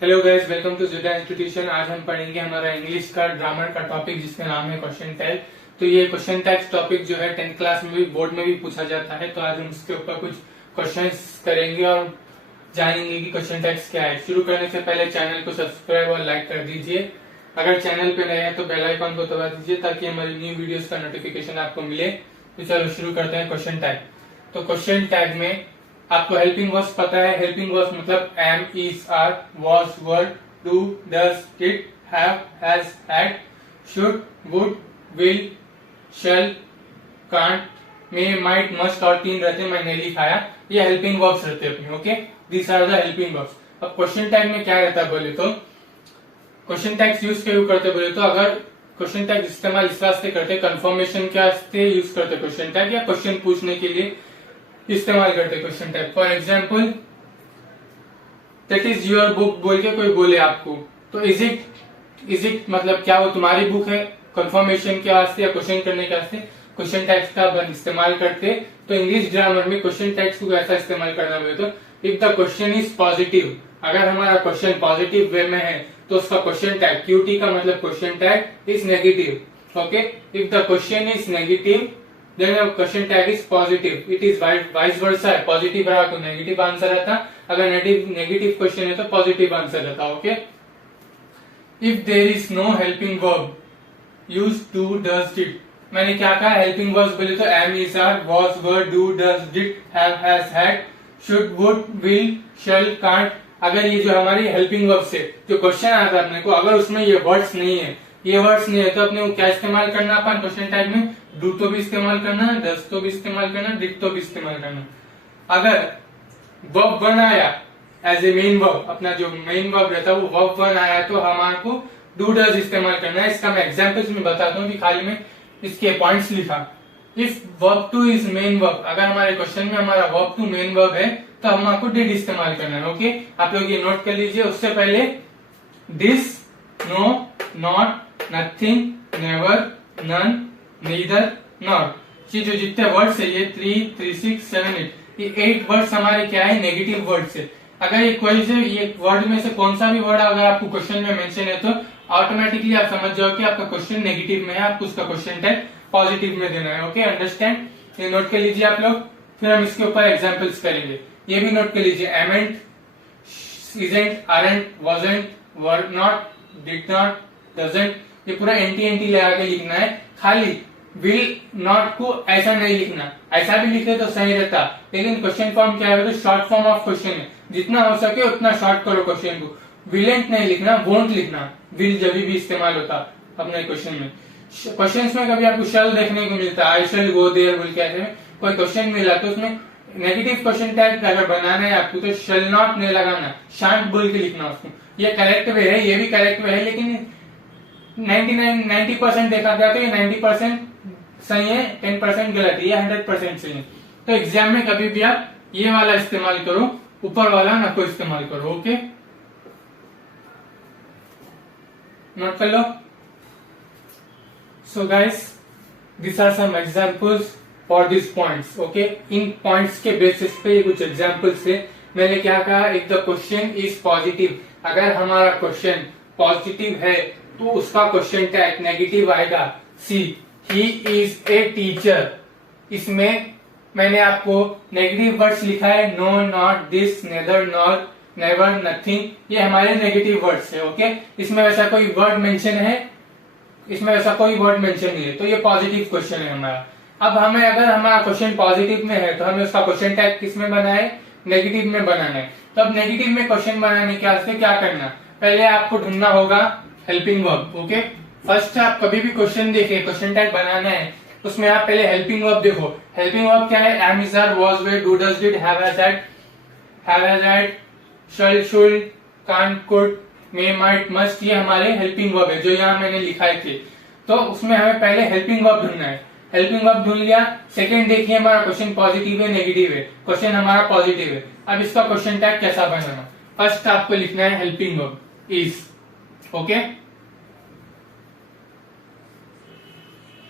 Hello guys, welcome to जुदा institution. आज हम पढ़ेंगे हमारा इंग्लिश का ग्रामर का टॉपिक जिसका नाम है क्वेश्चन टैग। तो ये क्वेश्चन टैग टॉपिक जो है 10th क्लास में भी बोर्ड में भी पूछा जाता है। तो आज हम इसके ऊपर कुछ क्वेश्चंस करेंगे और जानेंगे कि क्वेश्चन टैग्स क्या है। शुरू करने से पहले चैनल को सब्सक्राइब और लाइक कर दीजिए। अगर चैनल पे नए हैं तो बेल आइकन को दबा दीजिए ताकि हमारी न्यू वीडियोस का नोटिफिकेशन आपको मिले। तो चलो शुरू करते हैं क्वेश्चन टैग। तो क्वेश्चन टैग में आपको हेल्पिंग वर्ब्स पता है। हेल्पिंग वर्ब्स मतलब am, is, are, was, were, do, does, did, have, has, had, should, would, will, shall, can't, may, might, must और 3 रहते हैं, मैंने लिखाया। ये हेल्पिंग वर्ब्स रहते हैं अपने। Okay, these are the helping verbs. अब क्वेश्चन टैग में क्या रहता है बोले तो, क्वेश्चन टैग्स यूज क्यों करते बोले तो, अगर क्वेश्चन टैग इस्तेमाल इस वास्ते करते, कंफर्मेशन के वास्ते यूज करते क्वेश्चन टैग, या क्वेश्चन पूछने के लिए इस्तेमाल करते question tag. For example, that is your book बोल के कोई बोले आपको, तो इज इट मतलब क्या वो तुम्हारी बुक है, कंफर्मेशन के वास्ते या क्वेश्चन करने के वास्ते क्वेश्चन टैग्स का इस्तेमाल करते। तो इंग्लिश ग्रामर में क्वेश्चन टैग्स को कैसा इस्तेमाल करना बोले तो, if the question is positive, अगर हमारा क्वेश्चन पॉजिटिव वे में है तो उसका क्वेश्चन टैग, क्यूटी का मतलब question tag is negative. Okay, if the question is negative then your question tag is positive. It is vice versa है, positive रहा तो नेगेटिव आंसर रहता, अगर नेगेटिव क्वेश्चन है तो पॉजिटिव आंसर रहता। Okay, if there is no helping verb use do, does, did. मैंने क्या कहा, हेल्पिंग वर्ब्स बोले तो am, is, are, was, were, do, does, did, have, has, had, should, would, will, shall, can't. अगर ये जो हमारी हेल्पिंग वर्ब्स है, जो क्वेश्चन आता है अपने को, अगर उसमें ये वर्ड्स नहीं है, ये वर्ड्स नहीं है, तो अपने को क्या इस्तेमाल करना अपन क्वेश्चन टैग में, डू तो भी इस्तेमाल करना, डज तो भी इस्तेमाल करना, डिड तो भी इस्तेमाल करना। अगर वर्ब वन आया एज ए मेन वर्ब, अपना जो मेन वर्ब रहता है वो वर्ब वन आया, तो हमारे को डू डज इस्तेमाल करना है। इसका मैं एग्जांपल्स में बताता हूँ कि खाली में इसके पॉइंट्स लिखा। If verb two is main verb, अगर हमारे क्वेश्चन में हमारा वर्ब टू मेन वर्ब है तो हमको डिड इस्तेमाल करना है। ओके, आप लोग ये नोट कर लीजिए। उससे पहले this, no, not, nothing, never, none, neither, not, ये जो जितने वर्ड्स है, ये 3, 3, 6, 7, 8, ये 8 वर्ड्स हमारे क्या है, नेगेटिव वर्ड्स है। अगर ये कोई से ये वर्ड में से कौन सा भी वर्ड अगर आपको क्वेश्चन में मेंशन है तो ऑटोमेटिकली आप समझ जाओ कि आपका क्वेश्चन नेगेटिव में है, आपको उसका क्वेश्चन टैग पॉजिटिव में देना है। Okay, understand. ये नोट कर लीजिए आप लोग, फिर हम इसके ऊपर एग्जाम्पल्स करेंगे। ये भी नोट कर लीजिए, amn't, isn't, aren't, wasn't, were not, did not, doesn't, ये पूरा एंटी लगा के लिखना है। खाली विल नॉट को ऐसा नहीं लिखना, ऐसा भी लिखे तो सही रहता, लेकिन क्वेश्चन फॉर्म क्या है तो शॉर्ट फॉर्म ऑफ क्वेश्चन है, जितना हो सके उतना शॉर्ट करो क्वेश्चन को। विलेंट नहीं लिखना, वोंट लिखना, विल जब भी इस्तेमाल होता अपने क्वेश्चन में। क्वेश्चंस में कभी आपको शैल देखने को मिलता है, आई शैल गो देयर बोल के, ऐसे कोई क्वेश्चन मिला तो उसमें नेगेटिव क्वेश्चन टैग अगर बनाना है आपको तो शैल नॉट नहीं लगाना, शांत बोल के लिखना उसको। ये करेक्ट वे है, ये भी करेक्ट वे है, लेकिन 90% देखा गया तो ये 90% सही है, 10% गलत है, ये 100% सही है। तो एग्जाम में कभी भी आप ये वाला इस्तेमाल करो, ऊपर वाला ना को इस्तेमाल करो। ओके, नोट कर लो। So guys, this are some examples for this points. Okay, इन पॉइंट्स के बेसिस पे ये कुछ एग्जांपल्स है। मैंने क्या कहा, if the question is positive, अगर हमारा क्वेश्चन पॉजिटिव है तो उसका क्वेश्चन टैग नेगेटिव आएगा। सी, ही इज ए टीचर, इसमें मैंने आपको नेगेटिव वर्ड्स लिखा है, no, not, this, neither, nor, never, nothing, ये हमारे नेगेटिव वर्ड्स है। ओके, इसमें वैसा कोई वर्ड मेंशन है, इसमें वैसा कोई वर्ड मेंशन नहीं है, तो ये पॉजिटिव क्वेश्चन है हमारा। अब हमें अगर हमारा क्वेश्चन पॉजिटिव में है तो हमें उसका क्वेश्चन टैग किस में बनाना है, नेगेटिव में बनाना है। तो अब नेगेटिव में क्वेश्चन बनाने के वास्ते क्या करना, पहले आपको ढूंढना होगा हेल्पिंग वर्ब। ओके, फर्स्ट आप कभी भी क्वेश्चन देखिए, क्वेश्चन टैग बनाना है, उसमें आप पहले हेल्पिंग वर्ब देखो। हेल्पिंग वर्ब क्या है, am, is, are, was, were, do, does, did, have, has, had, shall, should, can, could, may, might, must, ये हमारे हेल्पिंग वर्ब है जो यहाँ मैंने लिखाए थे। तो उसमें हमें पहले हेल्पिंग वर्ब ढूंढना है। हेल्पिंग वर्ब ढूंढ लिया। सेकंड देखिए हमारा क्वेश्चन पॉजिटिव है नेगेटिव है, क्वेश्चन हमारा पॉजिटिव है। अब इसका क्वेश्चन टैग कैसा बनाना, फर्स्ट आपको लिखना है helping verb is. Okay,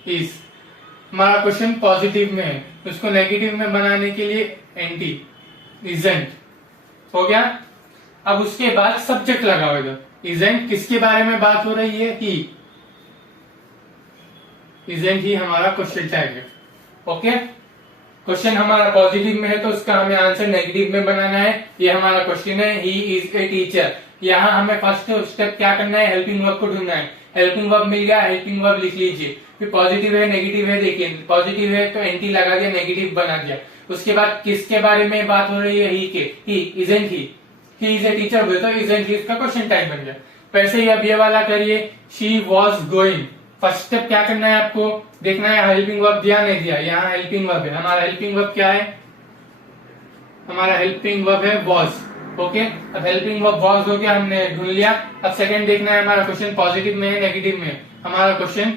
is हमारा क्वेश्चन पॉजिटिव में है, उसको नेगेटिव में बनाने के लिए एंटी, इजेंट हो गया। अब उसके बाद सब्जेक्ट लगाओ इधर, इजेंट किसके बारे में बात हो रही है, ही, इजेंट ही हमारा क्वेश्चन टैग है। ओके, क्वेश्चन हमारा पॉजिटिव में है तो उसका हमें आंसर नेगेटिव में बनाना है। ये हमारा क्वेश्चन है, ही इज ए टीचर। यहाँ हमें फर्स्ट स्टेप क्या करना है, हेल्पिंग वर्ब को ढूंढना है। हेल्पिंग वर्ब मिल गया, हेल्पिंग वर्ब लिख लीजिए। फिर पॉजिटिव है नेगेटिव है, देखिए पॉजिटिव है तो एंटी लगा दिया, नेगेटिव बना दिया। उसके बाद किसके बारे में बात हो रही है, ही के, he isn't he is a teacher बोले तो इजेंट ही इसका क्वेश्चन टैग बन गया। वैसे ही अब ये वाला करिए, she was going. First step क्या करना है, आपको देखना है हेल्पिंग वर्ब दिया नहीं दिया। यहाँ हेल्पिंग वर्ब है, हमारा हेल्पिंग वर्ब क्या है, हमारा हेल्पिंग वर्ब है वॉज। ओके, अब हेल्पिंग वर्ब वॉज हो गया, हमने ढूंढ लिया। अब सेकंड देखना है हमारा क्वेश्चन पॉजिटिव में है नेगेटिव में है। हमारा क्वेश्चन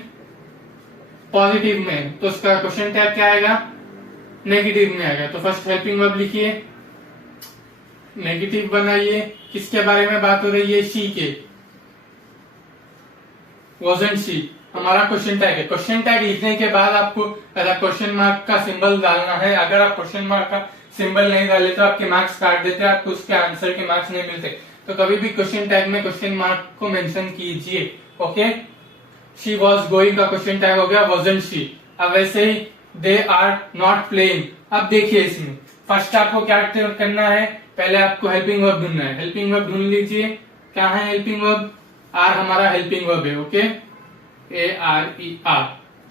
पॉजिटिव में है तो उसका क्वेश्चन टैग क्या आएगा, नेगेटिव में आएगा। तो फर्स्ट हेल्पिंग वर्ब लिखिए, नेगेटिव बनाइए। किसके बारे में बात हो रही है, शी के, wasn't she हमारा क्वेश्चन टैग है। क्वेश्चन टैग लिखने के बाद आपको क्वेश्चन मार्क का सिंबल डालना है। अगर आप क्वेश्चन मार्क का सिंबल नहीं डाले तो आपके मार्क्स काट देते हैं, आपको उसके आंसर के मार्क्स नहीं मिलते। तो कभी भी क्वेश्चन टैग में क्वेश्चन मार्क को मेंशन कीजिए। ओके, शी वॉज गोइंग का क्वेश्चन टैग हो गया wasn't she। अब वैसे ही दे आर नॉट प्लेइंग। अब देखिए इसमें फर्स्ट आपको क्या करना है, पहले आपको हेल्पिंग वर्ब ढूंढना है। हेल्पिंग वर्ब ढूंढ लीजिए, क्या है हेल्पिंग वर्ब, आर हमारा हेल्पिंग वर्ब है। ओके, ARER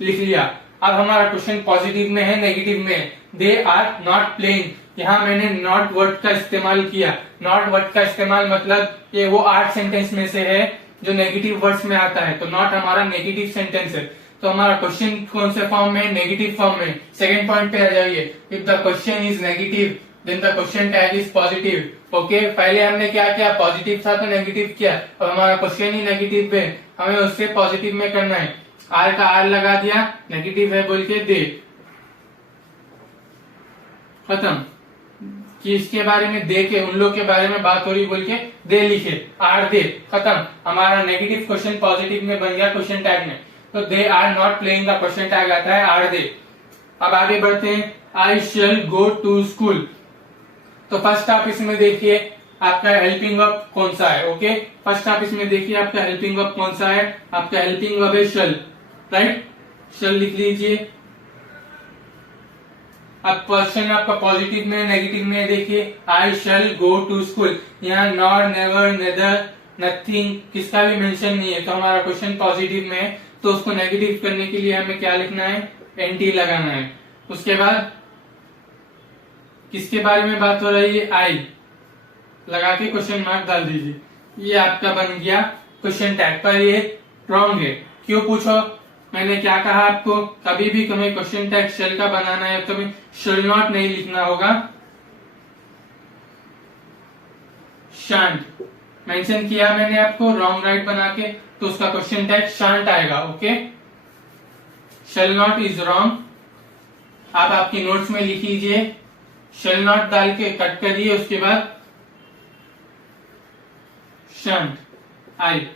लिख लिया। अब हमारा क्वेश्चन पॉजिटिव में है नेगेटिव में है, दे आर नॉट प्लेइंग। यहाँ मैंने नॉट वर्ड का इस्तेमाल किया। नॉट वर्ड का इस्तेमाल मतलब ये वो 8 सेंटेंस में से है जो नेगेटिव वर्ड्स में आता है। तो नॉट हमारा नेगेटिव सेंटेंस है। तो हमारा क्वेश्चन कौन से फॉर्म में, नेगेटिव फॉर्म में। सेकंड पॉइंट पे आ जाइए, if the question is negative then the question tag is positive. Okay, पहले हमने क्या किया, पॉजिटिव था तो नेगेटिव किया। अब हमारा क्वेश्चन ही नेगेटिव है, हमें उससे पॉजिटिव में करना है। आर का आर लगा दिया, नेगेटिव है बोल के दे, खत्म। कि इसके बारे में दे के, उन लोग के बारे में बात हो रही बोल के दे लिखे, आर दे, खत्म। हमारा नेगेटिव क्वेश्चन पॉजिटिव में बन गया क्वेश्चन टैग में। तो दे आर नॉट प्लेइंग का क्वेश्चन टैग आता है आर दे। अब आगे बढ़ते हैं, I shall go to school. तो फर्स्ट आप इसमें देखिए आपका हेल्पिंग वर्ब कौन सा है। ओके, फर्स्ट आप इसमें देखिए आपका हेल्पिंग वर्ब कौन सा है, आपका हेल्पिंग वर्ब है शेल, राइट, शेल लिख लीजिए। अब क्वेश्चन आपका पॉजिटिव में नेगेटिव में देखिए, I shall go to school. यहाँ नॉर, नेवर, नेदर, नथिंग किसका भी मेंशन नहीं है। तो हमारा क्वेश्चन पॉजिटिव में है तो उसको नेगेटिव करने के लिए हमें क्या लिखना है, एंटी लगाना है। उसके बाद किसके बारे में बात हो रही है, आई लगा के क्वेश्चन मार्क डाल दीजिए। ये आपका बन गया क्वेश्चन टैग। पर ये रॉन्ग है, क्यों पूछो, मैंने क्या कहा आपको, कभी भी तुम्हें क्वेश्चन टैग शेल का बनाना है तो तुम्हें शेल नॉट नहीं लिखना होगा, शांट मेंशन किया मैंने आपको रॉन्ग राइट बना के, तो उसका क्वेश्चन टैग शांट आएगा। Okay, shall not is wrong. आप आपकी नोट्स में लिख लीजिए, शेल नॉट डाल के कट करिए, उसके बाद shan't, I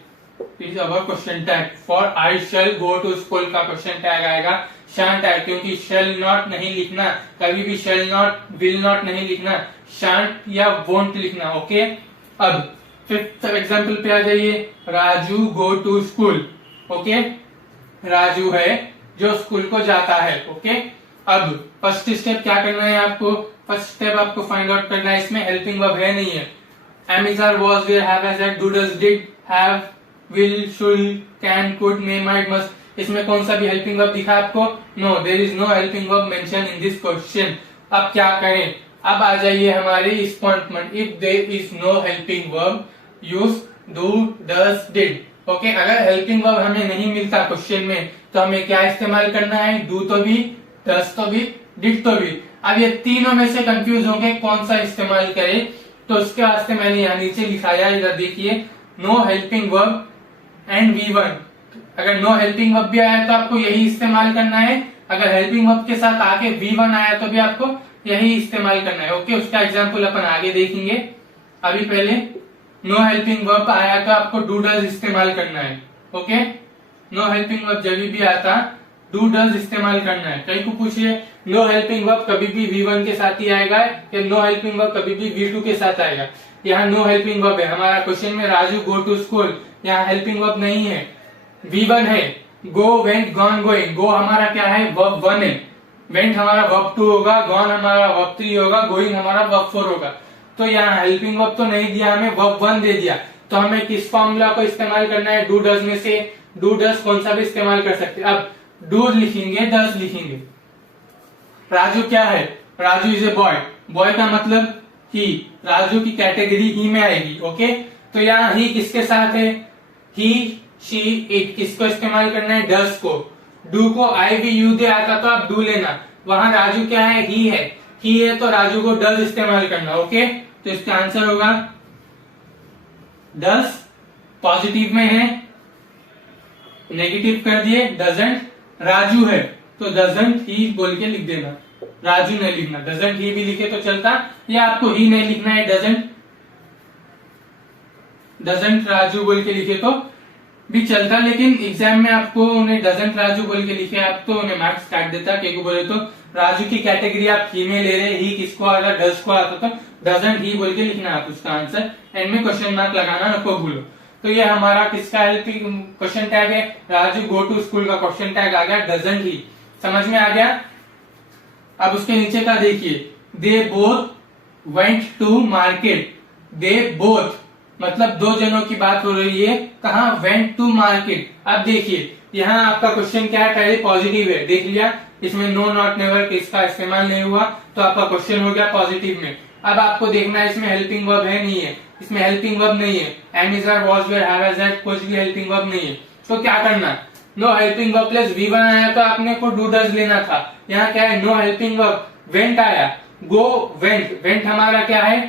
is our question tag. For I shall go to school का क्वेश्चन टैग आएगा शांट टैग, क्योंकि शेल नॉट नहीं लिखना, कभी भी शेल नॉट, विल नॉट नहीं लिखना, शांट या वोंट लिखना। ओके, अब फिफ्थ एग्जाम्पल पे आ जाइए, Raju go to school. Okay, Raju है जो स्कूल को जाता है। ओके, अब फर्स्ट स्टेप क्या करना है आपको, फर्स्ट स्टेप आपको फाइंड आउट करना है इसमें हेल्पिंग वर्ब है नहीं है। Am is are, was, were, have, has, had, do, does, did, have, will, should, can, could, may, might, must, इसमें कौन सा भी हेल्पिंग वर्ब दिखा आपको, no, there is no helping verb mention in this question. अब क्या करें, अब आ जाइए हमारे इस पॉइंट में, if there is no helping verb use do, does, did. Okay, अगर हेल्पिंग वर्ब हमें नहीं मिलता क्वेश्चन में तो हमें क्या इस्तेमाल करना है, डू तो भी, डज तो भी, डिड तो भी। अब ये तीनों में से कंफ्यूज होंगे कौन सा इस्तेमाल करें, तो उसके वास्ते मैंने यहाँ नीचे लिखाया, इधर देखिए, no helping verb and V1। अगर नो हेल्पिंग वर्ब भी आया तो आपको यही इस्तेमाल करना है, अगर हेल्पिंग वर्ब के साथ आके V1 आया तो भी आपको यही इस्तेमाल करना है। ओके, उसका एग्जाम्पल अपन आगे देखेंगे। अभी पहले नो हेल्पिंग वर्ब आया तो आपको डू डज इस्तेमाल करना है। ओके, नो हेल्पिंग वर्ब जब भी आता डू डज इस्तेमाल करना है। कहीं को पूछिए नो हेल्पिंग वर्ब कभी भी V1 के साथ ही आएगा या नो हेल्पिंग वर्ब कभी भी V2 के साथ आएगा। यहाँ नो हेल्पिंग वर्ब है। हमारा क्वेश्चन में राजू गो टू स्कूल, यहाँ हेल्पिंग वर्ब नहीं है, V1 है। गो, वेंट, गॉन, गोइंग, गो हमारा क्या है, वर्ब 1 है, वेंट हमारा वर्ब 2 होगा, गॉन हमारा वर्ब 3 होगा, गोइंग हमारा वर्ब 4 होगा। तो यहाँ हेल्पिंग वर्ब तो नहीं दिया, हमें वर्ब 1 दे दिया। तो हमें किस फॉर्मूला को इस्तेमाल करना है, डू डज में से डू डज कौन सा भी इस्तेमाल कर सकते हैं। अब डू लिखेंगे, डज लिखेंगे। राजू क्या है, Raju is a boy, boy का मतलब ही, राजू की कैटेगरी ही में आएगी। ओके, तो यहाँ ही किसके साथ है, ही, शी, इट, किसको इस्तेमाल करना है, डज को। डू को आई वी यू दे आता तो आप डू लेना, वहां राजू क्या है, ही है तो राजू को डज इस्तेमाल करना। ओके, तो इसका आंसर होगा डज। पॉजिटिव में है, नेगेटिव कर दिए, डजंट। राजू है तो डजंट ही बोल के लिख देना, राजू नहीं लिखना। डजंट ही भी लिखे तो चलता, या आपको ही नहीं लिखना है, डजंट राजू बोल के लिखे तो भी चलता, लेकिन एग्जाम में आपको उन्हें डजंट राजू बोल के लिखे आप तो उन्हें मार्क्स काट देता। क्योंकि बोले तो राजू की कैटेगरी आप ही में ले रहे, ही किसको आता, डज को आता, तो डजंट ही बोल के लिखना आप उसका आंसर। एंड में क्वेश्चन मार्क लगाना नको भूलो। तो ये हमारा किसका हेल्पिंग क्वेश्चन टैग है, राजू गो टू स्कूल का क्वेश्चन टैग आ गया, डजंट ही। समझ में आ गया। अब उसके नीचे का देखिए, they both went to market. They both मतलब दो जनों की बात हो रही है, कहा, वेंट टू मार्केट। अब देखिए यहाँ आपका क्वेश्चन क्या है, पहले पॉजिटिव है, देख लिया, इसमें नो नॉट नेवर इसका इस्तेमाल नहीं हुआ, तो आपका क्वेश्चन हो गया पॉजिटिव में। अब आपको देखना है इसमें हेल्पिंग वर्ब है नहीं है, इसमें हेल्पिंग वर्ब नहीं है, am is are, was were, have has had, कुछ भी हेल्पिंग वर्ब नहीं है। तो क्या करना, no helping verb plus V1 आया तो आपने को डू डज लेना था। यहाँ क्या है, नो हेल्पिंग वर्ब, वेंट आया, गो, वेंट, वेंट हमारा क्या है,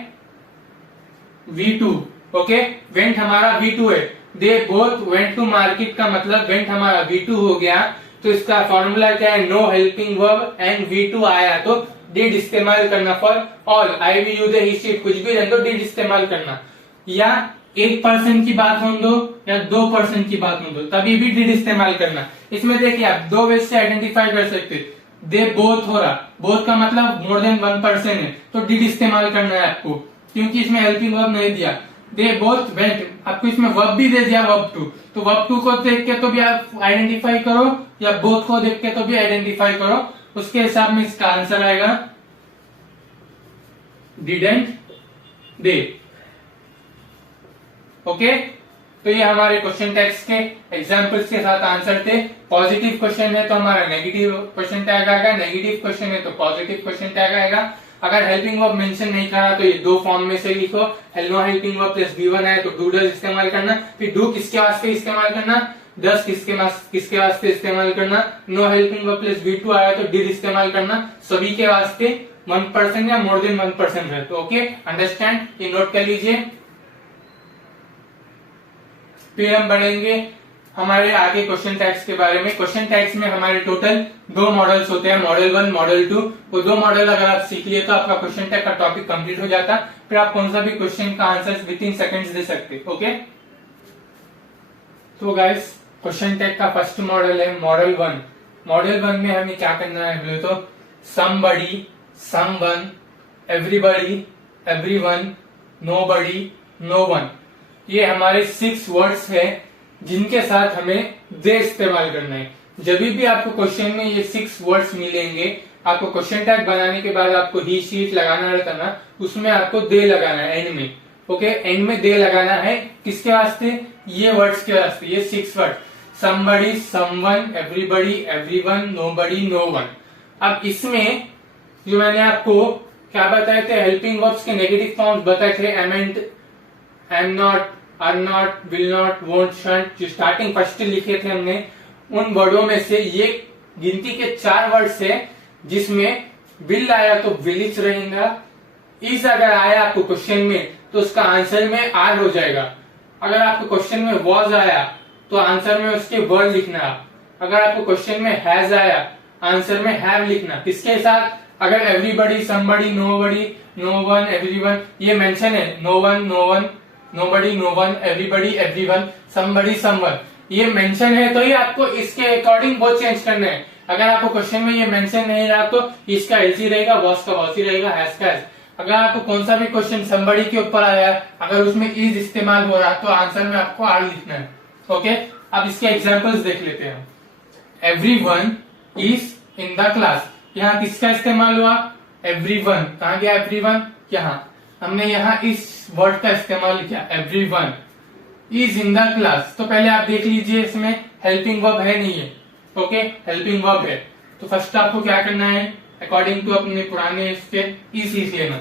V2। ओके, वेंट हमारा V2 है। They both went to market का मतलब वेंट हमारा V2 हो गया, तो इसका फॉर्मूला क्या है, no helping verb and V2 आया तो डिड इस्तेमाल करना for all, I we you they he she, कुछ भी रहने दो, डिड इस्तेमाल करना। या एक पर्सन की बात हो दो या दो पर्सन की बात हो दो, तभी भी डिड इस्तेमाल करना। इसमें देखिए आप दो वे से आइडेंटिफाई कर सकते, दे बोथ हो रहा, बोथ का मतलब मोर देन वन पर्सन है, तो डिड इस्तेमाल करना है आपको, क्योंकि इसमें हेल्पिंग वर्ब नहीं दिया। दे बोथ वेंट, आपको इसमें वर्ब भी दे दिया, वर्ब 2, तो वर्ब 2 को देख के तो भी आप आइडेंटिफाई करो, या बोथ को देख के तो भी आइडेंटिफाई करो, उसके हिसाब में इसका आंसर आएगा डिडंट दे। ओके, तो ये हमारे क्वेश्चन टेक्स्ट के एग्जाम्पल्स के साथ आंसर थे। पॉजिटिव क्वेश्चन है तो हमारा नेगेटिव क्वेश्चन टैग आएगा, नेगेटिव क्वेश्चन है तो पॉजिटिव क्वेश्चन टैग आएगा। अगर हेल्पिंग वर्ब मेंशन नहीं करा तो ये दो फॉर्म में से लिखो, no helping verb plus V1 है तो डू डज इस्तेमाल करना, फिर डू किसके वास्ते इस्तेमाल करना, डज किसके वास्ते इस्तेमाल करना, no helping verb plus V2 आया तो डिड इस्तेमाल करना, सभी के वास्ते 1% या मोर देन 1% है। तो ओके, अंडरस्टैंड, ये नोट कर लीजिए। फिर हम बढ़ेंगे हमारे आगे क्वेश्चन टैग्स के बारे में। क्वेश्चन टैग्स में हमारे टोटल दो मॉडल्स होते हैं, मॉडल 1, मॉडल 2। वो दो मॉडल अगर आप सीख लिए तो आपका क्वेश्चन टैग का टॉपिक कंप्लीट हो जाता, फिर आप कौन सा भी क्वेश्चन का आंसर विद इन सेकंड्स दे सकते। ओके, तो गाइस क्वेश्चन टैग का फर्स्ट मॉडल है मॉडल 1। मॉडल 1 में हमें क्या करना है बोले तो somebody, someone, everybody, everyone, nobody, known, ये हमारे 6 वर्ड्स हैं जिनके साथ हमें दे इस्तेमाल करना है। जब भी आपको क्वेश्चन में ये 6 वर्ड्स मिलेंगे, आपको क्वेश्चन टैग बनाने के बाद आपको ही शीट लगाना रहता ना, उसमें आपको दे लगाना है एंड में। ओके, एंड में दे लगाना है किसके वास्ते, ये वर्ड्स के वास्ते, ये 6 word, somebody, someone, everybody, everyone, nobody, no one. अब इसमें जो मैंने आपको क्या बताए थे, हेल्पिंग वर्ब्स के नेगेटिव फॉर्म्स बताए थे, amn't, am not, are not, will not, won't, shan't, जो स्टार्टिंग फर्स्ट लिखे थे हमने, उन वर्डों में से ये गिनती के 4 वर्ड्स है जिसमें विल आया तो विलिच रहेगा, इज अगर आया आपको क्वेश्चन में तो उसका आंसर में आर हो जाएगा। अगर आपको क्वेश्चन में वॉज आया तो आंसर में उसके वर्ड लिखना आप। अगर आपको क्वेश्चन में हैज आया आंसर में हैव लिखना। किसके साथ, अगर everybody, somebody, nobody, known, everyone, ये मेंशन है, known, known, nobody, known, everybody, everyone, somebody, someone, ये मेंशन है तो ही आपको इसके अकॉर्डिंग वो चेंज करना है। अगर आपको क्वेश्चन में ये मेंशन नहीं रहा तो इसका एज ही रहेगा, वॉज का वॉज ही रहेगा, हैज का हैज। अगर आपको कौन सा भी क्वेश्चन somebody के ऊपर आया, अगर उसमें is इस्तेमाल हो रहा है तो आंसर में आपको आर लिखना है। ओके, अब इसके एग्जांपल्स देख लेते हैं। everyone is in the class, यहाँ किसका इस्तेमाल हुआ? everyone। कहाँ गया everyone? यहाँ हमने यहाँ इस वर्ड का इस्तेमाल किया everyone is in the class। तो पहले आप देख लीजिए इसमें हेल्पिंग वर्ब है नहीं है। ओके, हेल्पिंग वर्ब है तो फर्स्ट आपको क्या करना है, अकॉर्डिंग टू अपने पुराने इसके इज सीख लेना।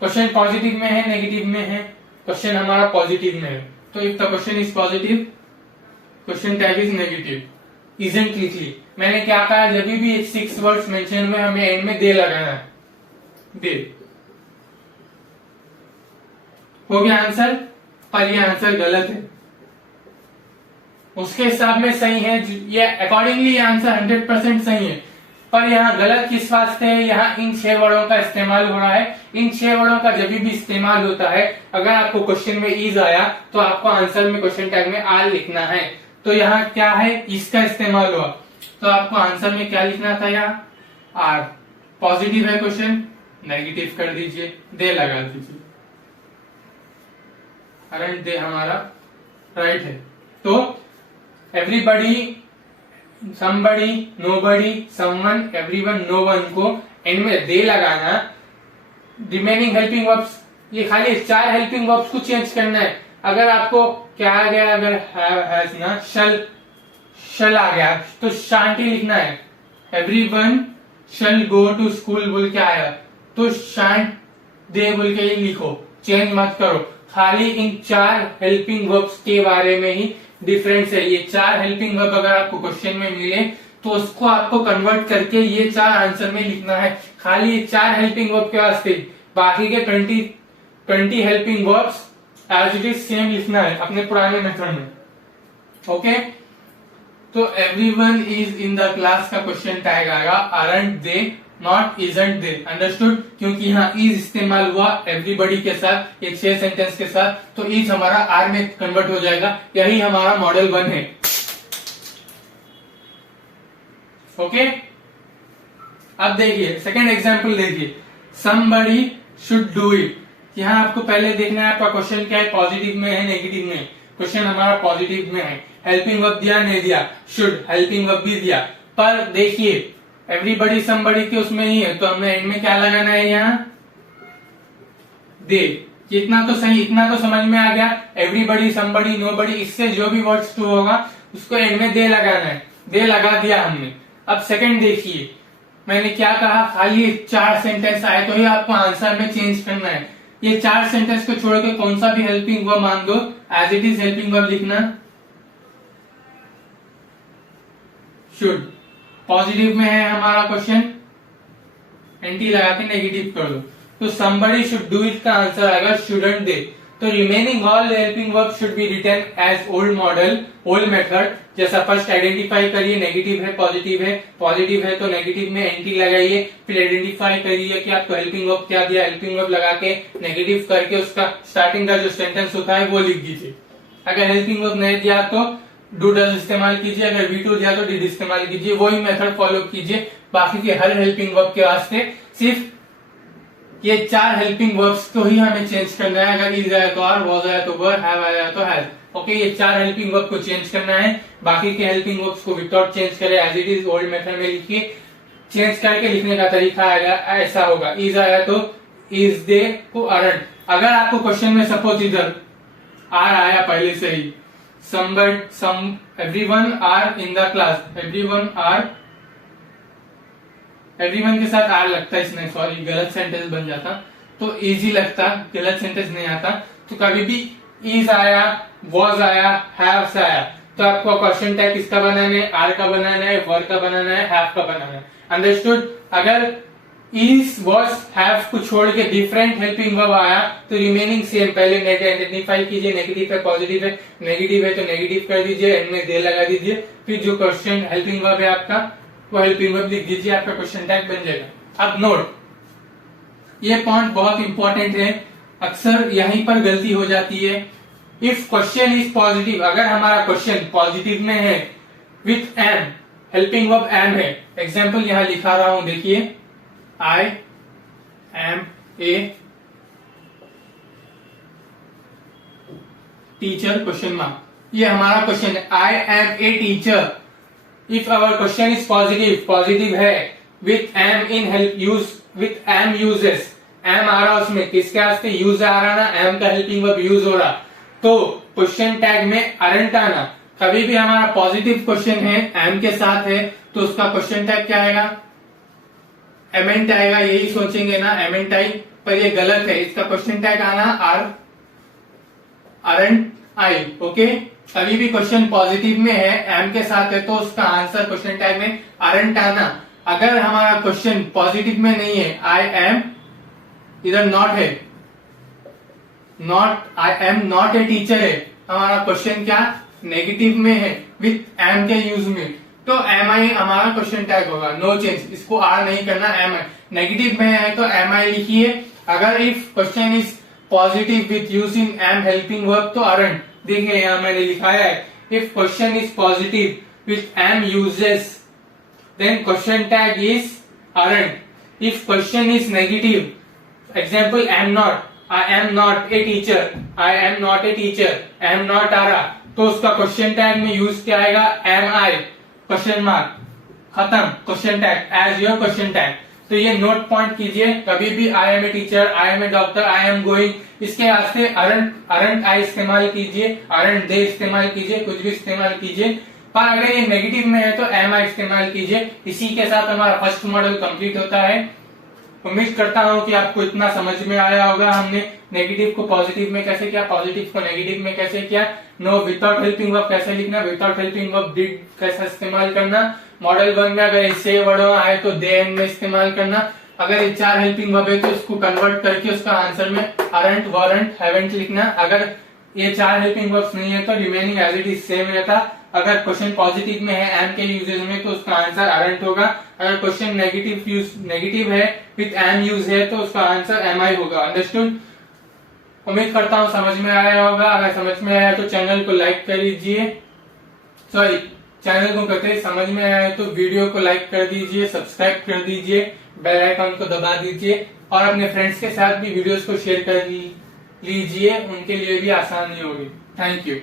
क्वेश्चन पॉजिटिव में है नेगेटिव में है? क्वेश्चन हमारा पॉजिटिव में है, तो if the question is positive question tag is negative. Isn't लिख ली। मैंने क्या कहा, जब भी 6 वर्ड्स मेंशन हुए हमें एंड में दे लगाना है। दे हो गया आंसर, पर यह आंसर गलत है। उसके हिसाब में सही है, ये अकॉर्डिंगली आंसर 100% सही है, पर यहाँ गलत किस वास्ते है? यहाँ इन 6 वर्डों का इस्तेमाल हो रहा है। इन 6 वर्डों का जब भी इस्तेमाल होता है, अगर आपको क्वेश्चन में इज आया तो आपको आंसर में क्वेश्चन टैग में आर लिखना है। तो यहाँ क्या है, इसका इस्तेमाल हुआ, तो आपको आंसर में क्या लिखना था? यहाँ आर। पॉजिटिव है क्वेश्चन, नेगेटिव कर दीजिए, दे लगा दीजिए। करंट दे हमारा राइट है। तो everybody, somebody, nobody, someone, everyone, no one को एंड में दे लगाना। रिमेनिंग हेल्पिंग वर्ब्स, ये खाली 4 हेल्पिंग वर्ब्स को चेंज करना है। अगर आपको क्या आ गया, अगर हैज ना शल आ गया तो शांति लिखना है। Everyone shall go to school बोल के आया तो शांत दे बोल के ही लिखो, चेंज मत करो। खाली इन 4 हेल्पिंग वर्ब्स के बारे में ही डिफरेंस है। ये 4 हेल्पिंग वर्ब अगर आपको क्वेश्चन में मिले तो उसको आपको कन्वर्ट करके ये 4 आंसर में लिखना है। खाली ये 4 हेल्पिंग वर्ब के वास्ते, बाकी के 20 helping verbs as it is same लिखना है अपने पुराने मेथड में। ओके, तो everyone is in the class का क्वेश्चन टैग आएगा aren't they, not isn't they. Understood? क्योंकि यहाँ इज इस्तेमाल हुआ एवरीबडी के साथ, एक 6 सेंटेंस के साथ, तो इज हमारा आर में कन्वर्ट हो जाएगा। यही हमारा मॉडल 1 है। ओके, अब देखिए सेकंड एग्जांपल देखिए, somebody should do it। यहाँ आपको पहले देखना है आपका क्वेश्चन क्या है, पॉजिटिव में है नेगेटिव में? क्वेश्चन हमारा पॉजिटिव में है। हेल्पिंग वर्ब दिया नहीं दिया? शुड हेल्पिंग वर्ब भी दिया, पर देखिए एवरीबडी समबडी के उसमें ही है, तो हमें एंड में क्या लगाना है? यहाँ दे। इतना तो सही, इतना तो समझ में आ गया। एवरीबडी समबडी नोबडी, इससे जो भी वर्ड्स टू होगा उसको एंड में दे लगाना है। दे लगा दिया हमने। अब सेकंड देखिए, मैंने क्या कहा, खाली 4 सेंटेंस आए तो ही आपको आंसर में चेंज करना है। ये 4 सेंटेंस को छोड़ के कौन सा भी हेल्पिंग वर्ब मान दो, as it is helping verb लिखना। शुड पॉजिटिव में है हमारा क्वेश्चन, एंटी लगा के नेगेटिव कर दो, तो somebody should do it का आंसर आएगा shouldn't they। तो remaining all helping verb should be written as old model, old method. जैसा फर्स्ट आइडेंटिफाई करिए नेगेटिव है पॉजिटिव है, पॉजिटिव है तो नेगेटिव में एंटी लगाइए, फिर आइडेंटिफाई करिए कि आपको हेल्पिंग वर्ब क्या दिया, हेल्पिंग वर्ब लगा के नेगेटिव करके उसका स्टार्टिंग का जो सेंटेंस होता है वो लिख दीजिए। अगर हेल्पिंग वर्ब नहीं दिया तो डू डज इस्तेमाल कीजिए, अगर V2 दिया तो डिड इस्तेमाल कीजिए। वही मेथड फॉलो कीजिए बाकी के हर हेल्पिंग वर्ब के वास्ते। सिर्फ ये 4 हेल्पिंग वर्ब्स को ही हमें चेंज करना है। अगर इज आया तो आर, वॉज आया तो वर, हैव आया तो हैज। ओके, ये 4 हेल्पिंग वर्ब को चेंज करना है। बाकी के हेल्पिंग वर्ब्स को विदाउट चेंज करे as it is old method में लिखिए। चेंज करके लिखने का तरीका आएगा ऐसा होगा, इज आया तो इज दे को अरंट। अगर आपको क्वेश्चन में सपोज इधर आर आया पहले से ही, everyone are in the class, everyone के साथ आर लगता है इसमें, सॉरी गलत सेंटेंस बन जाता, तो इजी लगता, गलत सेंटेंस नहीं आता। तो कभी भी इज आया, वॉज आया, हैव्स आया, तो आपको क्वेश्चन टैग किसका बनाना है? आर का बनाना है, वर का बनाना है, हैव का बनाना है। अंडरस्टूड? अगर इज, वॉज, हैव को छोड़ के डिफरेंट हेल्पिंग वर्ब आया तो रिमेनिंग सेम। पहले आइडेंटिफाई कीजिए नेगेटिव है पॉजिटिव है, नेगेटिव है तो नेगेटिव कर दीजिए, एंड में दे लगा दीजिए, फिर जो क्वेश्चन हेल्पिंग वर्ब है आपका वो हेल्पिंग वर्ब लिख दीजिए, आपका क्वेश्चन टैग बन जाएगा। अब नोट, ये पॉइंट बहुत इंपॉर्टेंट है, अक्सर यहीं पर गलती हो जाती है। इफ क्वेश्चन इज पॉजिटिव, अगर हमारा क्वेश्चन पॉजिटिव में है with am, helping verb am है, एग्जाम्पल यहां लिखा रहा हूं देखिए, I am a teacher question mark. ये हमारा क्वेश्चन है, I am a teacher. If our question is positive, positive है, with am in help use, with am uses, am आ रहा उसमें, किसके वास्ते यूज आ रहा ना, एम का हेल्पिंग वर्ब यूज हो रहा, तो क्वेश्चन टैग में अरेंट आना। कभी भी हमारा पॉजिटिव क्वेश्चन है, एम के साथ है, तो उसका क्वेश्चन टैग क्या आएगा, एमेंट आएगा। यही सोचेंगे ना एमेंट आई, पर ये गलत है, इसका क्वेश्चन टैग आना आर अरेंट आई। ओके, कभी भी क्वेश्चन पॉजिटिव में है, एम के साथ है, तो उसका आंसर क्वेश्चन टैग में अरेंट आना। अगर हमारा क्वेश्चन पॉजिटिव में नहीं है, आई एम इधर नॉट है, not, I am not a teacher है, हमारा क्वेश्चन क्या नेगेटिव में है, विथ एम के यूज में, तो एम आई हमारा क्वेश्चन टैग होगा, नो चेंज, इसको आर नहीं करना, एम आई। नेगेटिव में है तो एम आई लिखिए। अगर if question is positive with use in am helping verb तो अरेंट। देखिए यहां मैंने लिखाया है, if question is positive with am uses then question tag is aren't. If question is negative, example I am not a teacher, I am not a teacher, I am not आ रहा, तो उसका question tag में use क्या आएगा, am I question mark, खत्म question tag as your question tag. तो ये नोट पॉइंट कीजिए, कभी भी I am a teacher, I am a doctor, I am going, इसके वास्ते अरेंट आई इस्तेमाल कीजिए, अरेंट दे इस्तेमाल कीजिए, कुछ भी इस्तेमाल कीजिए। पर अगर ये नेगेटिव में है तो एम आई इस्तेमाल कीजिए। इसी के साथ हमारा फर्स्ट मॉडल कंप्लीट होता है। उम्मीद करता हूं कि आपको इतना समझ में आया होगा। हमने नेगेटिव को पॉजिटिव में कैसे किया, पॉजिटिव को नेगेटिव में कैसे किया, नो विदाउट हेल्पिंग वर्ब कैसे लिखना, विदाउट हेल्पिंग वर्ब डिड कैसे इस्तेमाल करना, मॉडल वन में अगर इससे वर्ड आए तो दे एंड में इस्तेमाल करना। अगर ये 4 हेल्पिंग वर्ब है तो इसको कन्वर्ट करके उसका आंसर में अरेंट, वॉरेंट, हैवेंट लिखना। अगर ये 4 हेल्पिंग वर्ब्स नहीं है तो remaining as it is same रहता। अगर क्वेश्चन पॉजिटिव में है एम के यूजेज में तो उसका आंसर अरेंट होगा। अगर क्वेश्चन नेगेटिव है विथ एम यूज है तो उसका आंसर एम आई होगा। अंडरस्टूड? उम्मीद करता हूँ समझ में आया होगा। अगर समझ में आया तो चैनल को लाइक कर दीजिए, सॉरी चैनल को कहते समझ में आया तो वीडियो को लाइक कर दीजिए, सब्सक्राइब कर दीजिए, बेल आइकन को दबा दीजिए और अपने फ्रेंड्स के साथ भी वीडियोस को शेयर कर लीजिए, उनके लिए भी आसानी होगी। Thank you.